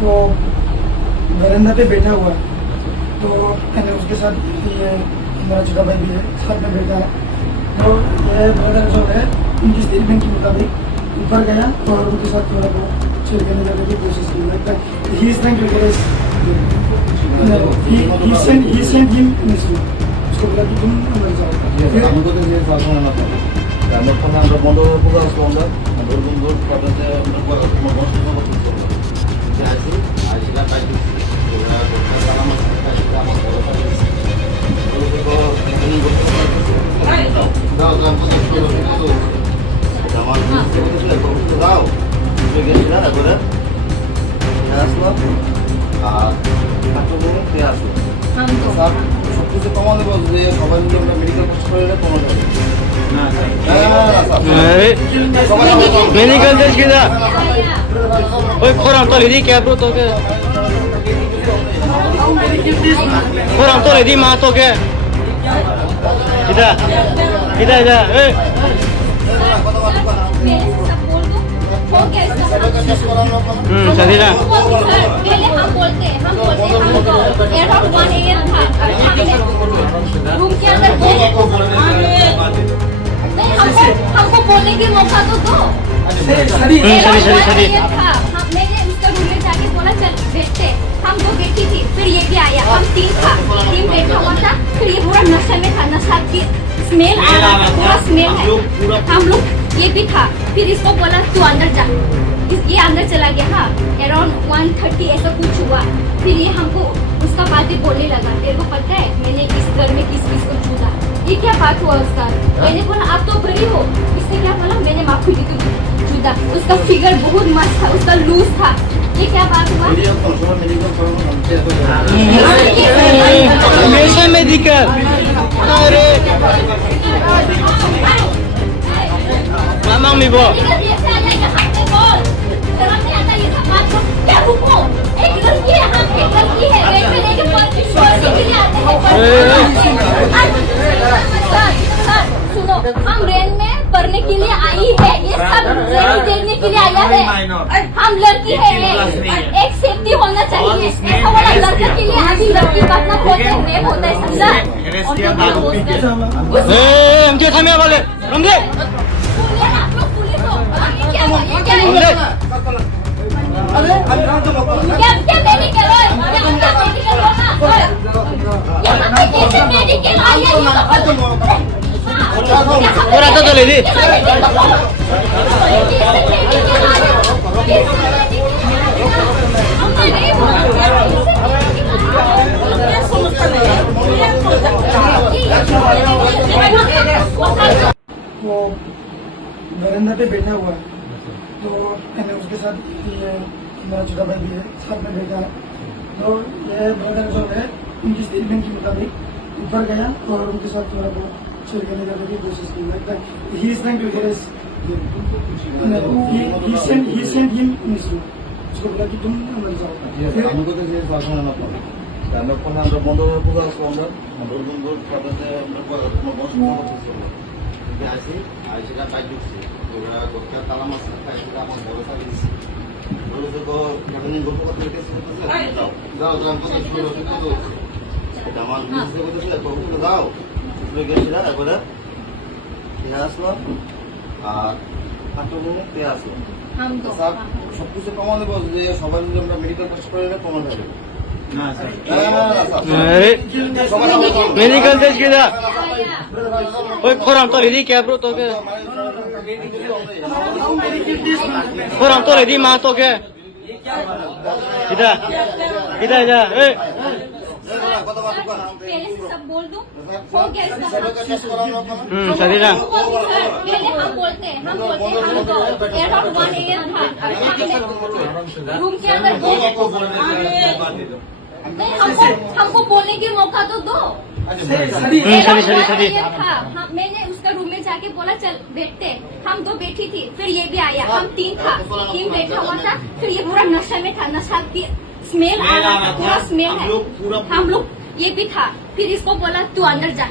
तो बरंदा पे बैठा हुआ है। तो मैंने उसके साथ ये मेरा छोटा भाई भी है, साथ में बैठा है। तो ये ब्रदर जो है उनकी स्टेटमेंट के मुताबिक ऊपर गया और उनके साथ थोड़ा बहुत छेड़खानी करने की कोशिश की। लगता है he is trying to get he sent him misly, उसको बोला कि तुम मर जाओ। फिर हमको तो ये शासन ना पड़े আমরা তখন আমরা বন্ধ করে আসবো আমরা বন্ধু কাটাতে আমরা বন্ধ করতে যে আসি আজকে কাজ করছি ওরা গোটা সালাম আছে কাজটা আমার বড় কাজ আছে ওগুলো তো এখানে করতে দাও দাও কথা শুরু করে দাও আমার বুঝতে করতে দাও বুঝে গেছি না এবারে আসলো আর কাটো বলে তে আসলো সব কিছু কমানো বলছে সবাই মিলে আমরা মেডিকেল টেস্ট করে কমানো যাবে मेडिकल टेस्ट किया ओए खोराम तो लेदी क्या ब्रो तो के खोराम तो लेदी मां तो के इधर इधर इधर ए सही ना पहले हम बोलते अराउंड 1 AM था। रूम के अंदर हमको बोलने की मौका तो दो। सही था मैंने उसका रूम में जाके बोला चल बैठते, हम दो बैठी थी, फिर ये भी आया, हम तीन बैठा हुआ था। फिर ये पूरा नशे में था, नशा की स्मेल आ रहा था, पूरा स्मेल है। हम लोग ये भी था, फिर इसको बोला तू अंदर जा, ये अंदर चला गया। हाँ अराउंड 1:30 ऐसा कुछ हुआ। फिर ये हमको उसका बातें बोलने लगा, तेरे को पता है मैंने इस घर में किस किस को छूता, ये क्या बात हुआ उसका। मैंने बोला आप तो बड़ी हो, इसने क्या बोला मैंने माफी दी तुझे छूता। उसका फिगर बहुत मस्त था, उसका लूज था, ये क्या बात हुआ। हमेशा मेडिकल अरे मामा मी बो सुनो हम रेंज में पढ़ने के लिए आई है, ये सब देखने के लिए आया है। हम लड़की है, एक सेफ्टी होना चाहिए। ऐसा वाला लड़का के लिए अभी लड़की बात ना बोलते नहीं होता है समझा। ए हमके थामे वाले रंगे क्या मेडिकल है, क्या उनका मेडिकल होना यहाँ पे कैसे मेडिकल आया पूरा तो लेदी वो बरंदा पे बैठा हुआ है। तो मैंने उसके साथ ये मेरा छोटा भाई भी है, साथ में बैठा है। तो ये ब्रदर जो है उनकी स्टेटमेंट के मुताबिक ऊपर गया और उनके साथ थोड़ा बहुत छेड़खानी करने की कोशिश की। लगता है he is trying to get he sent him misly, उसको बोला कि तुम मर जाओ। फिर हमको तो ये शासन ना पड़े আমরা তখন আমরা বন্ধ করে আসবো আমরা বন্ধু কাটাতে আমরা বন্ধ করতে যে আসি আজকে কাজ করছি ওরা গোটা সালাম আছে কাজটা আমার বড় কাজ আছে ওগুলো তো এখানে গল্প করতে দাও দাও দাও কথা শুরু করে দাও এটা আমার বুঝতে করতেছে করতে দাও বুঝে গেছি না এবারে কে আসলো আর কাটো বলে কে আসলো हम तो সব কিছু কমানো বলছে সবাই মিলে আমরা মেডিকেল টেস্ট করে কমানো যাবে अरे मेडिकल टेस्ट किया ओए खोराम तो लेदी क्या ब्रो तो के खोराम तो लेदी मां तो के इधर इधर इधर ए पहले से सब बोल दूं हो गया इसका। सही ना पहले हम बोलते अराउंड 1 AM था। रूम के अंदर हमको बोलने की मौका तो दो। सही था मैंने उसका रूम में जाके बोला चल बैठते, हम दो बैठी थी, फिर ये भी आया, हम तीन बैठा हुआ था। फिर ये पूरा नशे में था, नशा की स्मेल आ रहा था, पूरा स्मेल है। हम लोग ये भी था, फिर इसको बोला तू अंदर जा,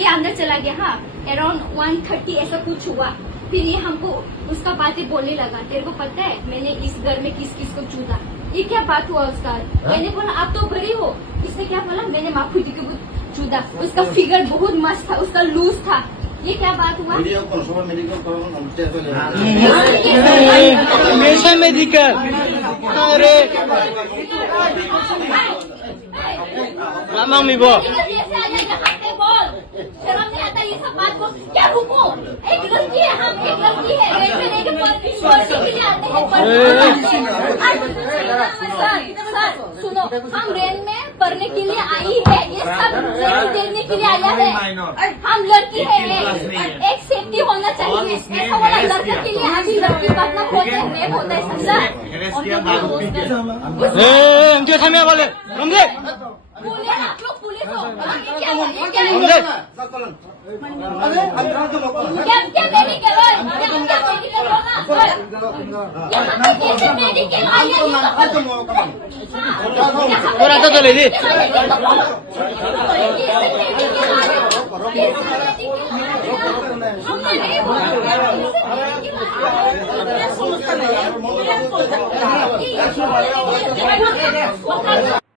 ये अंदर चला गया। हाँ अराउंड 1:30 ऐसा कुछ हुआ। फिर ये हमको उसका बातें बोलने लगा, तेरे को पता है मैंने इस घर में किस किस को छूता, ये क्या बात हुआ उसका? मैंने बोला आप तो बड़ी हो। इसने क्या बोला? मैंने माफी जी को चुदा। उसका फिगर बहुत मस्त था, उसका लूज था। ये क्या बात हुआ? ভিডিও কোন সবাই মেডিকেল করানো নামতে চলে মেশা মেডিকেল আরে রামামি বল जैसे आ जाएगा हाथे बोल। शर्म नहीं आता ये सब बात को? क्या रुको? एक लड़की है, हम एक लड़की है। रेलवे लेके पढ़ने के लिए आते हैं, सर सुनो, हम रेल में पढ़ने के लिए आई है। ये सब देखने के लिए आया है। हम लड़की है, एक सेफ्टी होना चाहिए। ऐसा वाला लड़के के लिए अभी लड़की का अपना होता है, रेप होता है, समझा? এ এমকে থামিয়া বলে রমজে पुलिस, आप लोग पुलिस हो। ये क्या है? ये क्या है? রমজে আরে আমরা তো লোক क्या क्या मेडिकल है? क्या क्या मेडिकल होगा? यहाँ पर कैसे मेडिकल आया ये ওরা তো চলে দি हमने नहीं बोला।